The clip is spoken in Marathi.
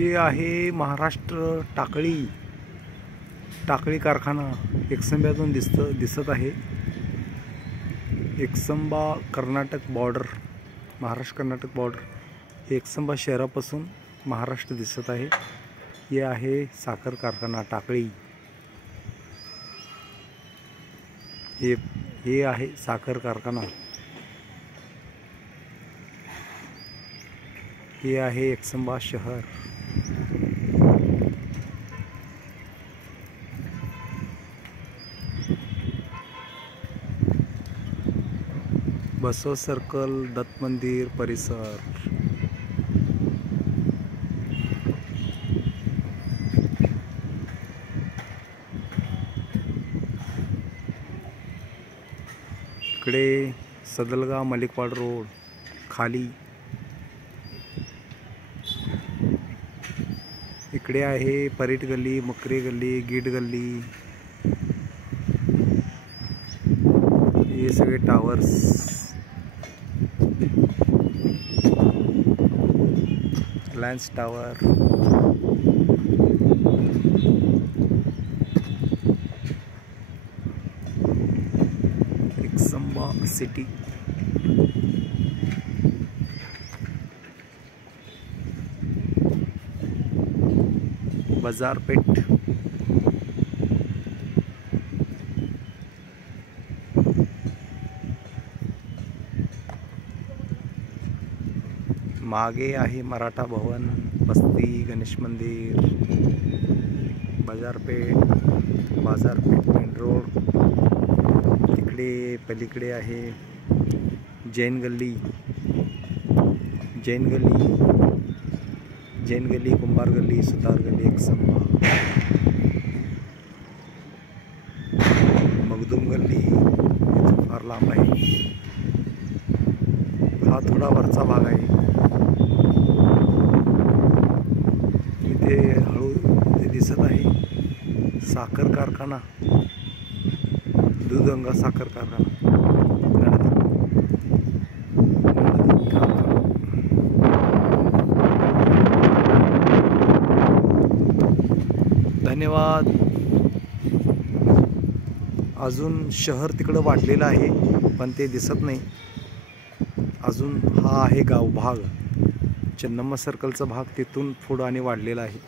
हे आहे महाराष्ट्र टाकळी कारखाना एकसंब्यातून दिसत आहे। Eksamba Karnataka border, Maharashtra Karnataka border. एकसंबा शहरापासून महाराष्ट्र दिसत आहे। हे आहे साखर कारखाना टाकळी। हे आहे साखर कारखाना। हे आहे एकसंबा शहर। बसव सर्कल, दत्त मंदिर परिसर। इकडे सदलगा मलिकवाड रोड खाली। इकडे आहे परीट गल्ली, मकरे गल्ली, गीड गल्ली। हे सगळे towers, Reliance tower. Eksamba city. बाजारपेठ। मागे आहे मराठा भवन, बस्ती, गणेश मंदिर, बाजारपेठ मेन रोड। तिकडे पलीकडे आहे जैन गल्ली, कुंभार गल्ली, सुतार गल्ली, एकसंबा, मगदूम गल्ली। इथं फार लांब आहे। हा थोडा वरचा भाग आहे। इथे इथे दिसत आहे साखर कारखाना, दूधगंगा साखर कारखाना। धन्यवाद। अजून शहर तिकडं वाढलेलं आहे पण ते दिसत नाही अजून। हा आहे गाव भाग, चन्नम्मा सर्कलचा भाग, तिथून पुढं आणि वाढलेला आहे।